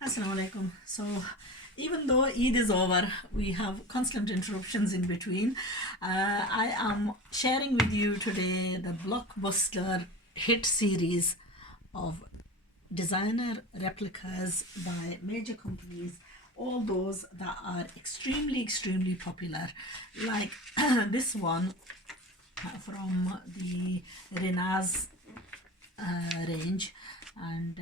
Assalamu alaikum. So, even though Eid is over, we have constant interruptions in between. I am sharing with you today the Blockbuster hit series of designer replicas by major companies, all those that are extremely popular, like this one from the Renaz range, and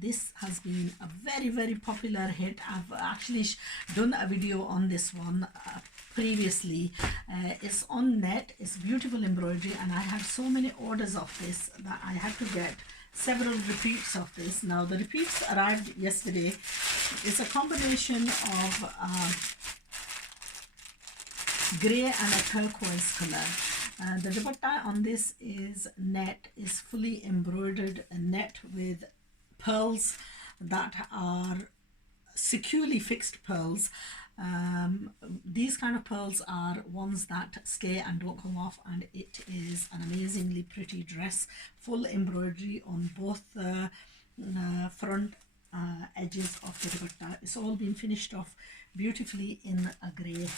this has been a very popular hit. I've actually done a video on this one previously. It's on net, it's beautiful embroidery, and I had so many orders of this that I had to get several repeats of this. Now the repeats arrived yesterday. It's a combination of grey and a turquoise color. The dupatta on this is fully embroidered net with pearls that are securely fixed pearls. These kind of pearls are ones that stay and don't come off, and it is an amazingly pretty dress. Full embroidery on both the front edges of the dupatta. It's all been finished off beautifully in a grey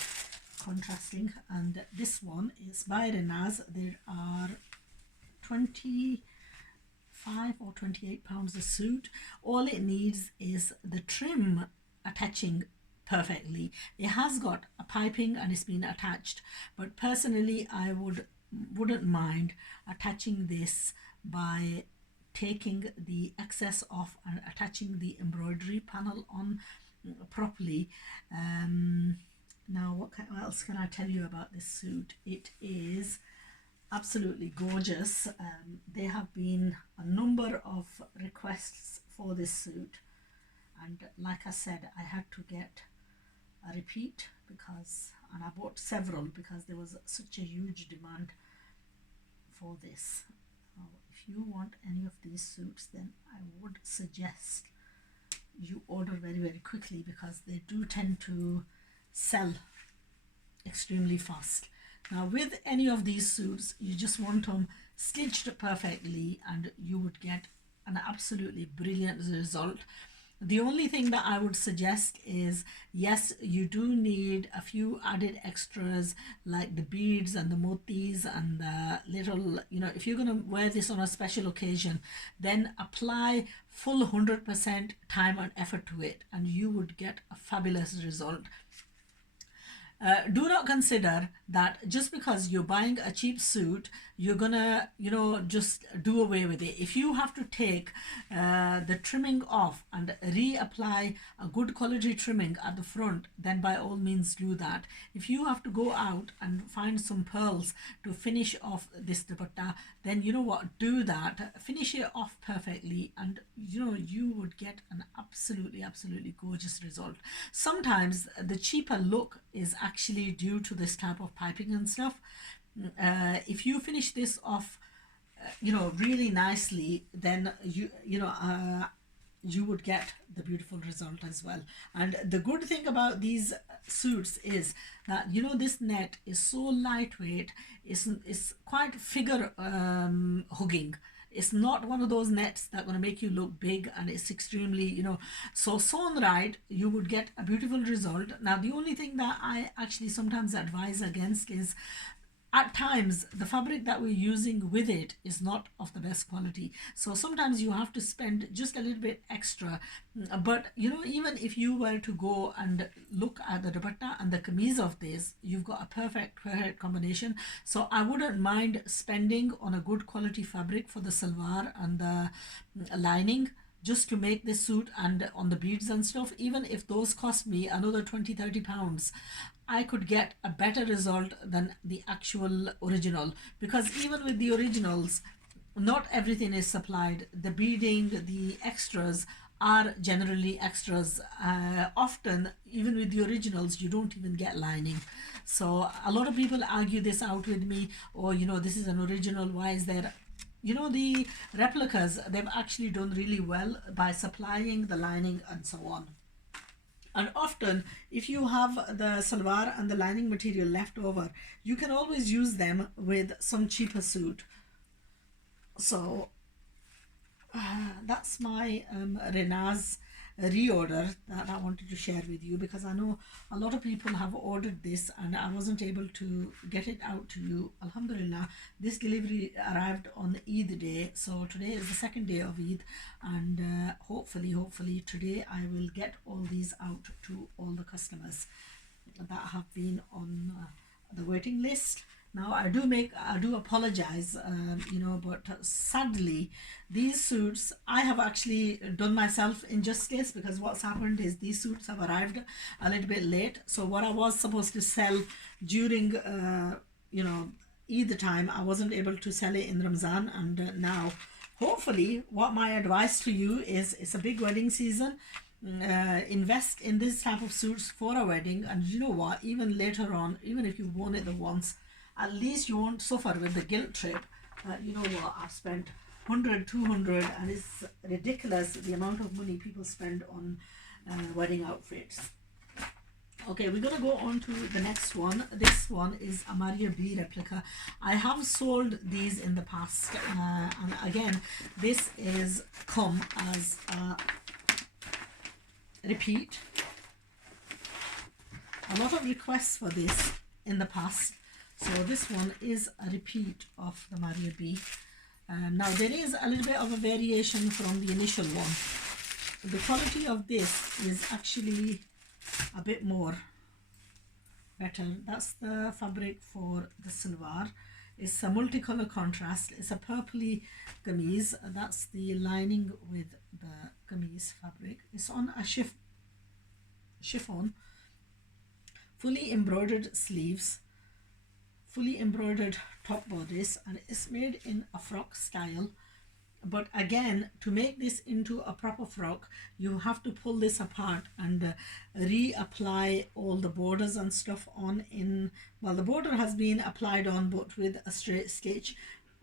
contrasting, and this one is by Renaz. There are 25 or 28 pounds a suit. All it needs is the trim attaching perfectly. It has got a piping and it's been attached, but personally I wouldn't mind attaching this by taking the excess off and attaching the embroidery panel on properly. Now, what else can I tell you about this suit? It is absolutely gorgeous. There have been a number of requests for this suit, and like I said, I had to get a repeat and I bought several because there was such a huge demand for this. Now, if you want any of these suits, then I would suggest you order very quickly, because they do tend to sell extremely fast. Now, with any of these suits, you just want them stitched perfectly and you would get an absolutely brilliant result. The only thing that I would suggest is, yes, you do need a few added extras like the beads and the motis and the little, if you're going to wear this on a special occasion, then apply full 100% time and effort to it and you would get a fabulous result. Do not consider that just because you're buying a cheap suit, you're gonna, just do away with it. If you have to take the trimming off and reapply a good quality trimming at the front, then by all means do that. If you have to go out and find some pearls to finish off this dupatta, then you know what, do that, finish it off perfectly, and you would get an absolutely gorgeous result. Sometimes the cheaper look is actually due to this type of piping and stuff. If you finish this off really nicely, then you would get the beautiful result as well. And the good thing about these suits is that this net is so lightweight. It's quite figure hugging. It's not one of those nets that are going to make you look big, and it's extremely, so sewn right, you would get a beautiful result. Now, the only thing that I actually sometimes advise against is, at times the fabric that we're using with it is not of the best quality, so sometimes you have to spend just a little bit extra. But even if you were to go and look at the dupatta and the kameez of this, you've got a perfect combination. So I wouldn't mind spending on a good quality fabric for the salwar and the lining, just to make this suit, and on the beads and stuff. Even if those cost me another 20-30 pounds, I could get a better result than the actual original, because even with the originals, not everything is supplied. The beading, the extras are generally extras. Often, even with the originals, you don't even get lining. So a lot of people argue this out with me, or this is an original, why is there, the replicas, they've actually done really well by supplying the lining and so on. And often, if you have the salwar and the lining material left over, you can always use them with some cheaper suit. So that's my Renaz reorder that I wanted to share with you, because I know a lot of people have ordered this and I wasn't able to get it out to you. Alhamdulillah, this delivery arrived on Eid day, so today is the second day of Eid, and hopefully today I will get all these out to all the customers that have been on the waiting list. Now I do apologize, but sadly these suits I have actually done myself injustice, because what's happened is these suits have arrived a little bit late. So what I was supposed to sell during Eid time, I wasn't able to sell it in Ramzan, and now hopefully what my advice to you is, it's a big wedding season. Invest in this type of suits for a wedding, and you know what, even later on, even if you've worn it the once, at least you won't suffer with the guilt trip that, you know what, I've spent 100, 200, and it's ridiculous the amount of money people spend on wedding outfits. Okay, we're gonna go on to the next one. This one is a Maria B replica. I have sold these in the past, and again, this is come as a repeat. A lot of requests for this in the past, so this one is a repeat of the Maria B. Now there is a little bit of a variation from the initial one. The quality of this is actually a bit more better. That's the fabric for the salwar. It's a multicolor contrast. It's a purpley kameez. That's the lining with the kameez fabric. It's on a chiffon, fully embroidered sleeves, fully embroidered top bodice, and it's made in a frock style. But again, to make this into a proper frock, you have to pull this apart and reapply all the borders and stuff on in, well, the border has been applied on, but with a straight stitch.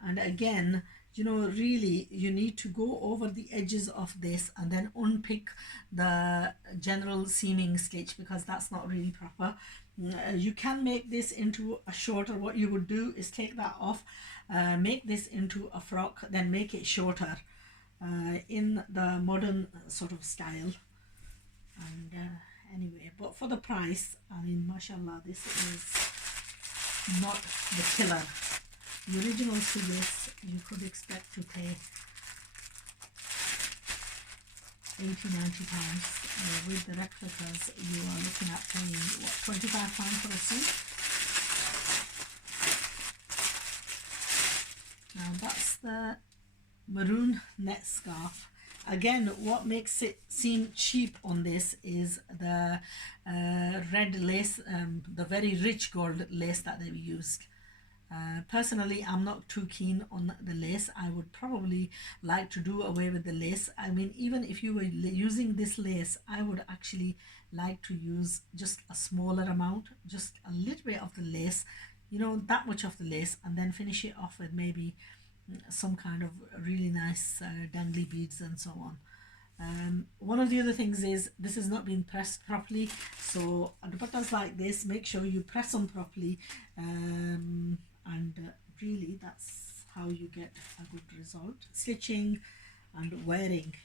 And again, you know, really you need to go over the edges of this and then unpick the general seaming stitch, because that's not really proper. You can make this into a shorter. What you would do is take that off, make this into a frock, then make it shorter in the modern sort of style. And anyway, but for the price, I mean, mashallah, this is not the killer. The original to this, you could expect to pay 80-90 pounds. With the replicas, you are looking at paying what, 25 pounds for a suit. Now that's the maroon net scarf. Again, what makes it seem cheap on this is the red lace, the very rich gold lace that they've used. Personally, I'm not too keen on the lace. I would probably like to do away with the lace. I mean, even if you were using this lace, I would actually like to use just a smaller amount, just a little bit of the lace, you know, that much of the lace, and then finish it off with maybe some kind of really nice dangly beads and so on. One of the other things is this has not been pressed properly, so dupattas like this, make sure you press them properly, and really that's how you get a good result. Stitching and wearing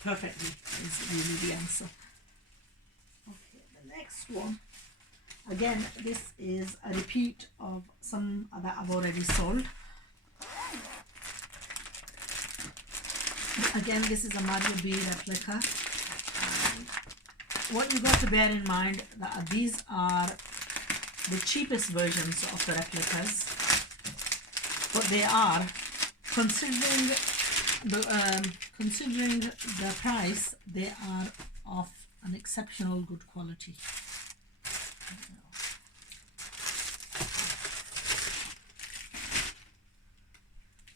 perfectly is really the answer. Okay, the next one, again, this is a repeat of some that I've already sold. Again, this is a Maria B replica. What you got to bear in mind that these are the cheapest versions of the replicas, but they are, considering the price, they are of an exceptional good quality.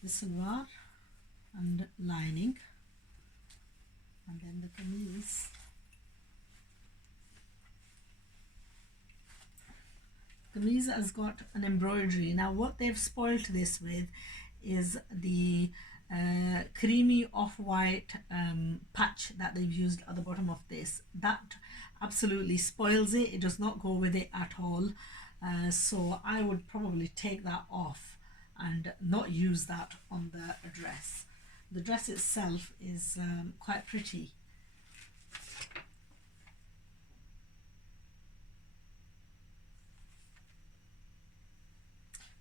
The salwar and lining, and then the kameez. Kameez has got an embroidery. Now what they've spoilt this with is the creamy off-white patch that they've used at the bottom of this. That absolutely spoils it. It does not go with it at all. So I would probably take that off and not use that on the dress. the dress itself is quite pretty.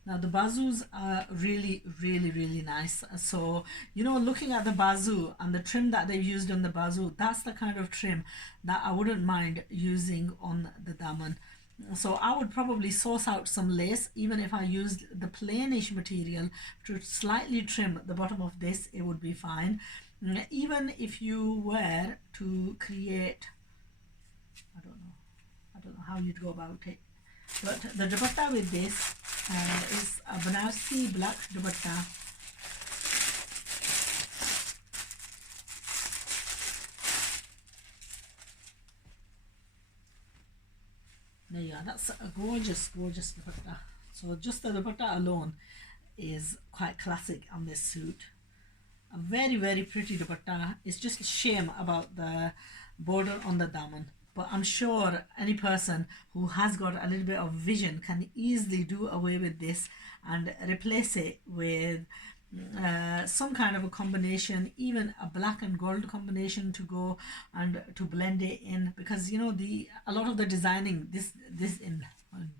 Now the bazus are really, really, really nice. So, you know, looking at the bazu and the trim that they've used on the bazu, that's the kind of trim that I wouldn't mind using on the daman. So I would probably source out some lace, even if I used the plainish material to slightly trim the bottom of this, it would be fine. Even if you were to create, I don't know how you'd go about it. But the dupatta with this is a Banarsi black dupatta. There you are, that's a gorgeous, gorgeous dupatta. So just the dupatta alone is quite classic on this suit. A very, very pretty dupatta. It's just a shame about the border on the daman. But I'm sure any person who has got a little bit of vision can easily do away with this and replace it with some kind of a combination, even a black and gold combination to go and to blend it in, because you know a lot of the designing this in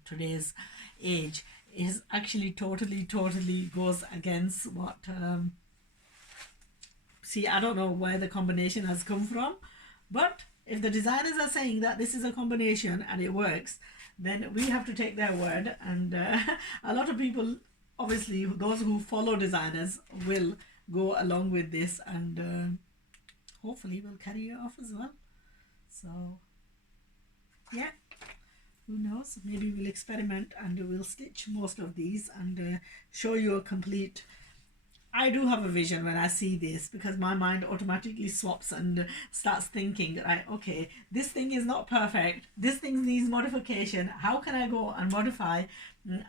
today's age is actually totally goes against what see, I don't know where the combination has come from, but if the designers are saying that this is a combination and it works, then we have to take their word. And a lot of people, obviously, those who follow designers will go along with this and hopefully will carry it off as well. So, yeah, who knows? Maybe we'll experiment and we'll stitch most of these and show you a complete. I do have a vision when I see this, because my mind automatically swaps and starts thinking, right, okay, this thing is not perfect, this thing needs modification, how can I go and modify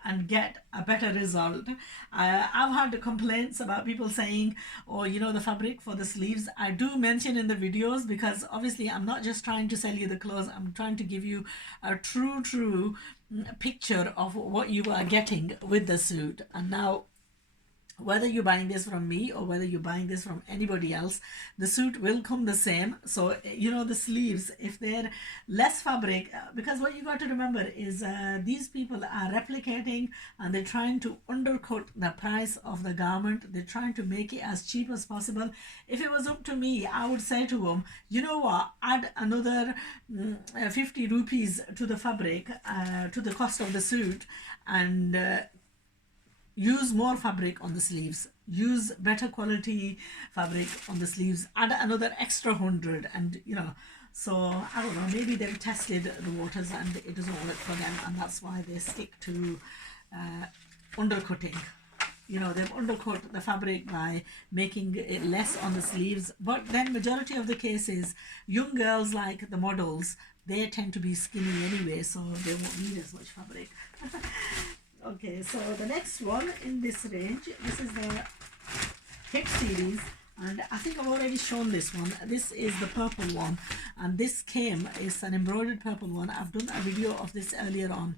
and get a better result? I've had complaints about people saying, oh, you know, the fabric for the sleeves. I do mention in the videos, because obviously I'm not just trying to sell you the clothes, I'm trying to give you a true picture of what you are getting with the suit. And now, whether you're buying this from me or whether you're buying this from anybody else, the suit will come the same. So, you know, the sleeves, if they're less fabric, because what you got to remember is these people are replicating and they're trying to undercut the price of the garment. They're trying to make it as cheap as possible. If it was up to me, I would say to them, you know what, add another 50 rupees to the fabric, to the cost of the suit, and use more fabric on the sleeves, use better quality fabric on the sleeves, add another extra 100, and you know, so I don't know, maybe they've tested the waters and it doesn't work for them, and that's why they stick to undercutting. You know, they've undercut the fabric by making it less on the sleeves. But then majority of the cases, young girls like the models, they tend to be skinny anyway, so they won't need as much fabric. Okay, so the next one in this range, this is the hit series, and I think I've already shown this one. This is the purple one, and this is an embroidered purple one. I've done a video of this earlier on,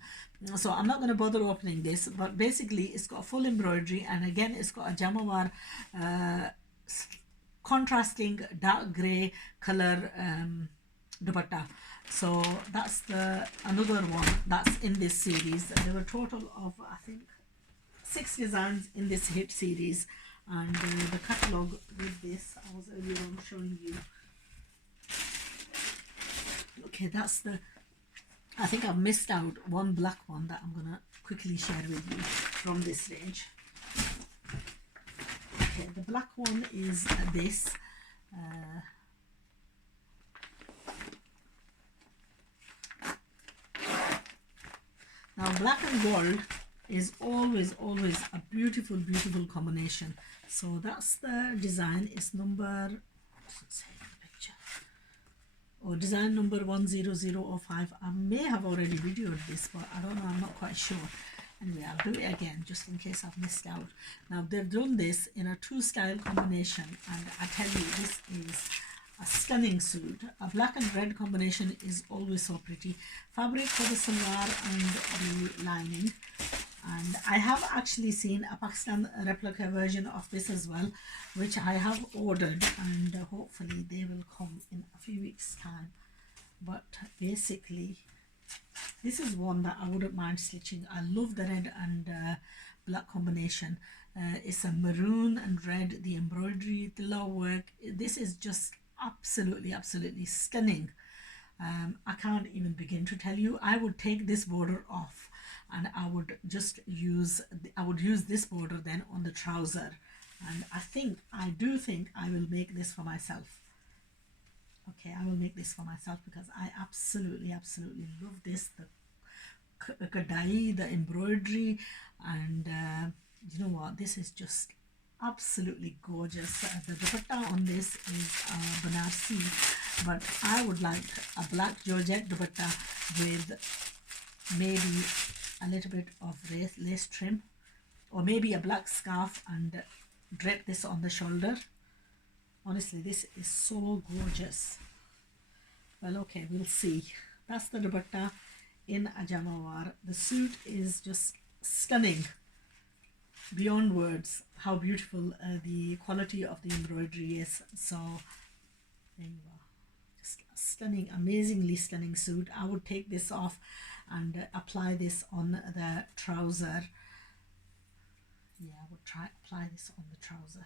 so I'm not going to bother opening this, but basically it's got full embroidery, and again it's got a jamawar contrasting dark grey color dupatta. So that's another one that's in this series. There were a total of, I think, 6 designs in this hit series, and the catalogue with this I was earlier on showing you. Okay, that's I think I've missed out one black one that I'm gonna quickly share with you from this range. Okay, the black one is this. Now, black and gold is always a beautiful combination. So that's the design. It's number, or design number 10005. I may have already videoed this, but I don't know, I'm not quite sure. Anyway, I'll do it again just in case I've missed out. Now, they've done this in a 2-style combination, and I tell you, this is a stunning suit. A black and red combination is always so pretty. Fabric for the salwar and the lining. And I have actually seen a Pakistan replica version of this as well, which I have ordered, and hopefully they will come in a few weeks time. But basically this is one that I wouldn't mind stitching. I love the red and black combination. It's a maroon and red, the embroidery, the low work. This is just absolutely stunning. I can't even begin to tell you. I would take this border off and I would just use this border then on the trouser, and I do think I will make this for myself. Okay, I will make this for myself because I absolutely love this. The kadai, the embroidery, and you know what, this is just absolutely gorgeous. The dupatta on this is Banarsi, but I would like a black georgette dupatta with maybe a little bit of lace trim, or maybe a black scarf, and drape this on the shoulder. Honestly, this is so gorgeous. Well, okay, we'll see. That's the dupatta in a jamawar. The suit is just stunning beyond words how beautiful the quality of the embroidery is. So there you are, just a stunning, amazingly stunning suit. I would take this off and apply this on the trouser. Yeah, I would apply this on the trouser,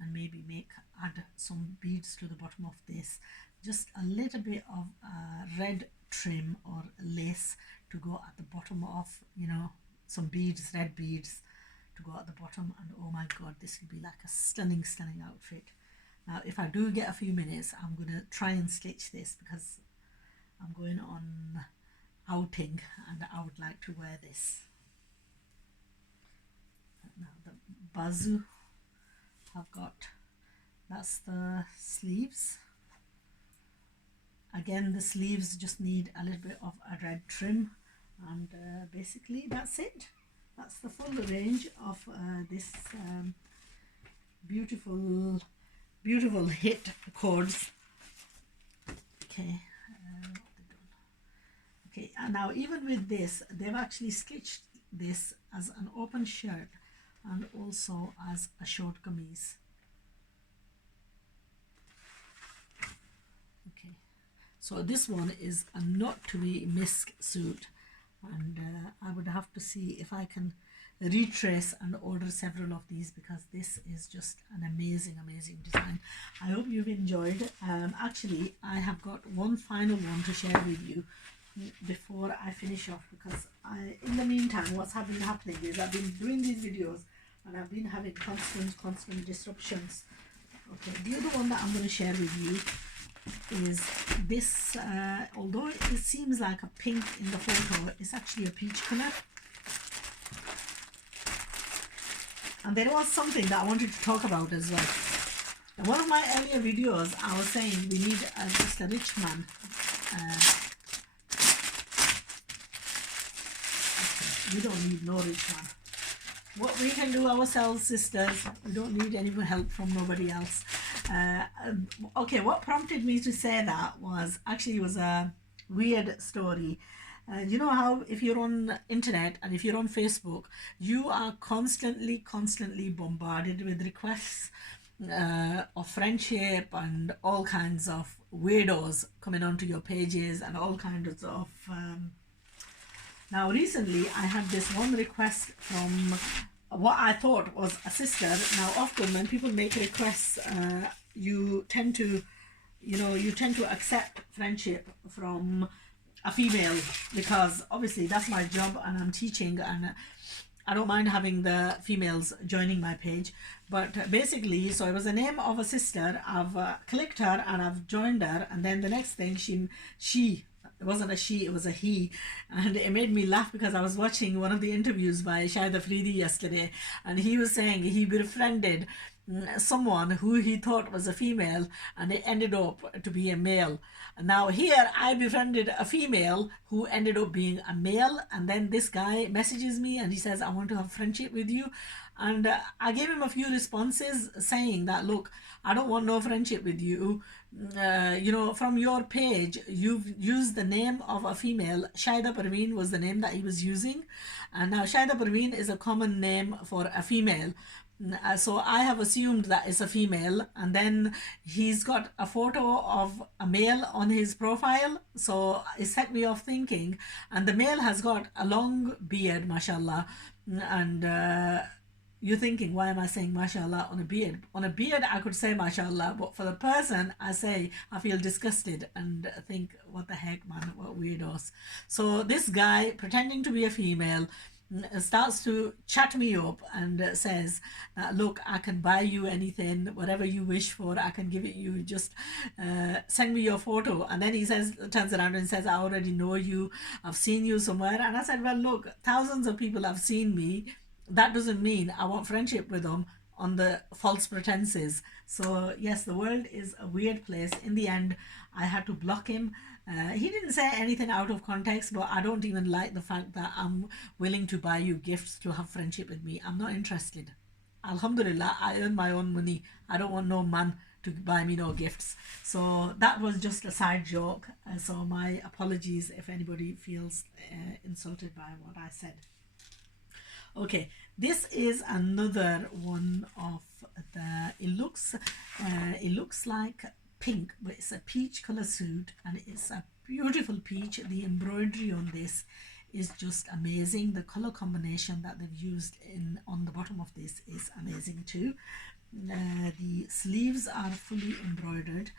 and maybe add some beads to the bottom of this, just a little bit of red trim or lace to go at the bottom of, you know, some beads, red beads to go at the bottom, and oh my god, this will be like a stunning outfit. Now if I do get a few minutes, I'm gonna try and stitch this because I'm going on outing and I would like to wear this. Now the bazoo I've got, that's the sleeves. Again, the sleeves just need a little bit of a red trim, and basically that's it. That's the full range of this beautiful hit cords. Okay, okay, and now even with this, they've actually stitched this as an open shirt and also as a short kameez. Okay, so this one is a not to be missed suit, and I would have to see if I can retrace and order several of these because this is just an amazing design. I hope you've enjoyed. Actually, I have got one final one to share with you before I finish off, because in the meantime what's been happening is I've been doing these videos and I've been having constant disruptions. Okay, the other one that I'm going to share with you is this. Although it seems like a pink in the photo, it's actually a peach color. And there was something that I wanted to talk about as well. In one of my earlier videos, I was saying we need just a rich man. Okay, we don't need no rich man. What we can do ourselves, sisters. We don't need any help from nobody else. Okay, what prompted me to say that was actually a weird story. You know how if you're on internet and if you're on Facebook, you are constantly bombarded with requests of friendship and all kinds of weirdos coming onto your pages and all kinds of now recently I had this one request from what I thought was a sister. Now often when people make requests, you tend to accept friendship from a female, because obviously that's my job and I'm teaching and I don't mind having the females joining my page. But basically, so it was the name of a sister. I've clicked her and I've joined her, and then the next thing she it wasn't a she, it was a he, and it made me laugh because I was watching one of the interviews by Shahid Afridi yesterday, and he was saying he befriended someone who he thought was a female, and it ended up to be a male. Now here I befriended a female who ended up being a male, and then this guy messages me and he says, I want to have friendship with you. And I gave him a few responses saying that, look, I don't want no friendship with you. From your page, you've used the name of a female. Shaida Parveen was the name that he was using. And now Shaida Parveen is a common name for a female. So I have assumed that it's a female, and then he's got a photo of a male on his profile, so it set me off thinking. And the male has got a long beard, mashallah, and you're thinking, why am I saying mashallah on a beard? On a beard I could say mashallah, but for the person I feel disgusted and think, what the heck, man, what weirdos. So this guy pretending to be a female starts to chat me up and says that, look, I can buy you anything, whatever you wish for, I can give it you, just send me your photo. And then he turns around and says, I already know you, I've seen you somewhere. And I said, well, look, thousands of people have seen me. That doesn't mean I want friendship with them on the false pretenses. So yes, the world is a weird place. In the end, I had to block him. He didn't say anything out of context, but I don't even like the fact that I'm willing to buy you gifts to have friendship with me. I'm not interested. Alhamdulillah, I earn my own money. I don't want no man to buy me no gifts. So that was just a side joke. So my apologies if anybody feels insulted by what I said. Okay, this is another one of the, it looks like pink, but it's a peach color suit, and it's a beautiful peach. The embroidery on this is just amazing. The color combination that they've used on the bottom of this is amazing too. The sleeves are fully embroidered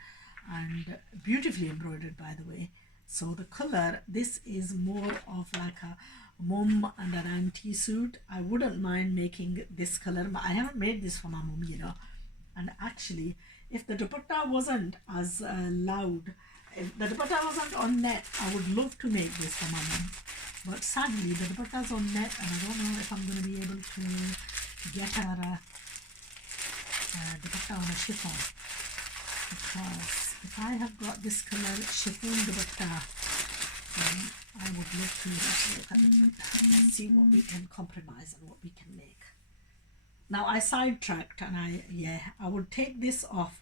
and beautifully embroidered, by the way. So the color, this is more of like a mum and an auntie suit. I wouldn't mind making this color, but I haven't made this for my mum, and actually, if the dupatta wasn't as loud, if the dupatta wasn't on net, I would love to make this for my mum. But sadly, the dupatta's on net, and I don't know if I'm going to be able to get her a dupatta on a chiffon. Because if I have got this color chiffon dupatta, I would love to look at the dupatta. Let's see what we can compromise and what we can make. Now I sidetracked, and I would take this off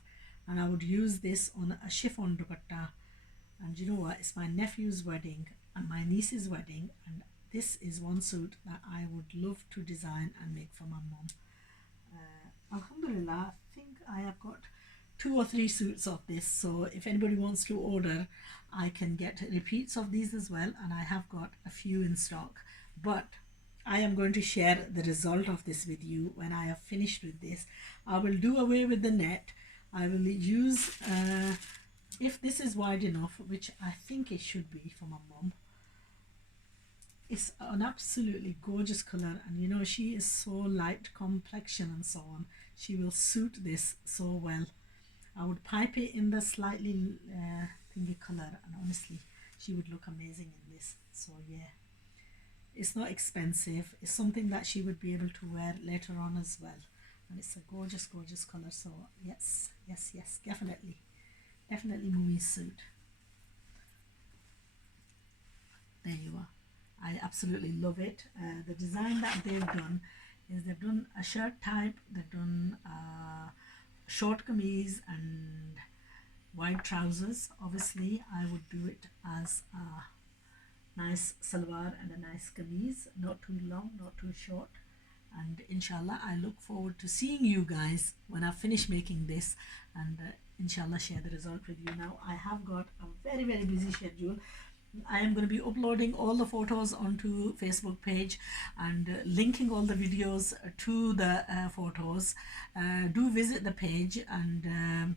and I would use this on a chiffon dupatta. And you know what, it's my nephew's wedding and my niece's wedding, and this is one suit that I would love to design and make for my mom. Alhamdulillah, I think I have got 2 or 3 suits of this, so if anybody wants to order, I can get repeats of these as well, and I have got a few in stock. But I am going to share the result of this with you when I have finished with this. I will do away with the net. I will use, if this is wide enough, which I think it should be for my mom. It's an absolutely gorgeous color, and she is so light complexion and so on. She will suit this so well. I would pipe it in the slightly thingy color, and honestly, she would look amazing in this. So yeah, it's not expensive. It's something that she would be able to wear later on as well, and it's a gorgeous color. So yes, definitely Mumi's suit. There you are. I absolutely love it. The design that they've done is they've done a shirt type, they've done short kameez and wide trousers. Obviously I would do it as a nice salwar and a nice kameez, not too long, not too short. And inshallah, I look forward to seeing you guys when I finish making this, and inshallah share the result with you. Now I have got a very busy schedule. I am going to be uploading all the photos onto Facebook page and linking all the videos to the photos. Do visit the page, and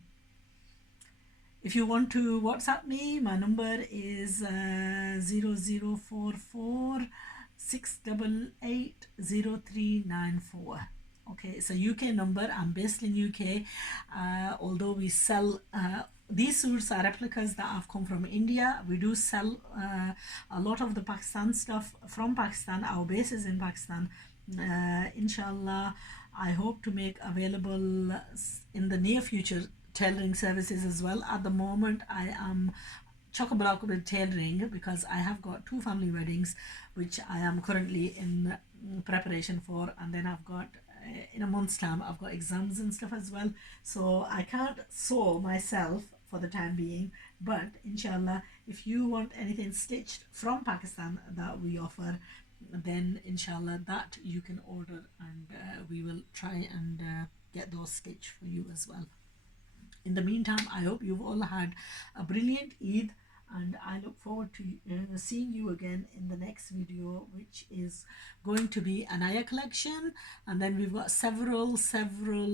if you want to WhatsApp me, my number is 0044 688 0394. Okay, it's a UK number. I'm based in UK, although we sell these suits are replicas that have come from India. We do sell a lot of the Pakistan stuff from Pakistan. Our base is in Pakistan. Inshallah, I hope to make available in the near future tailoring services as well. At the moment, I am chock-a-block with tailoring because I have got 2 family weddings which I am currently in preparation for, and then I've got in a month's time I've got exams and stuff as well, so I can't sew myself for the time being. But inshallah, if you want anything stitched from Pakistan that we offer, then inshallah that you can order, and we will try and get those stitched for you as well. In the meantime, I hope you've all had a brilliant Eid, and I look forward to seeing you again in the next video, which is going to be an Aya collection, and then we've got several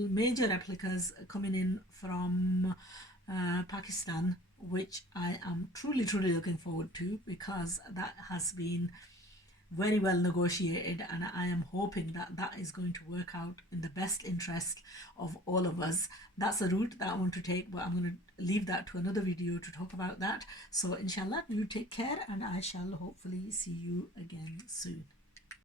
major replicas coming in from Pakistan, which I am truly looking forward to, because that has been very well negotiated, and I am hoping that that is going to work out in the best interest of all of us. That's a route that I want to take, but I'm going to leave that to another video to talk about that. So inshallah, you take care, and I shall hopefully see you again soon.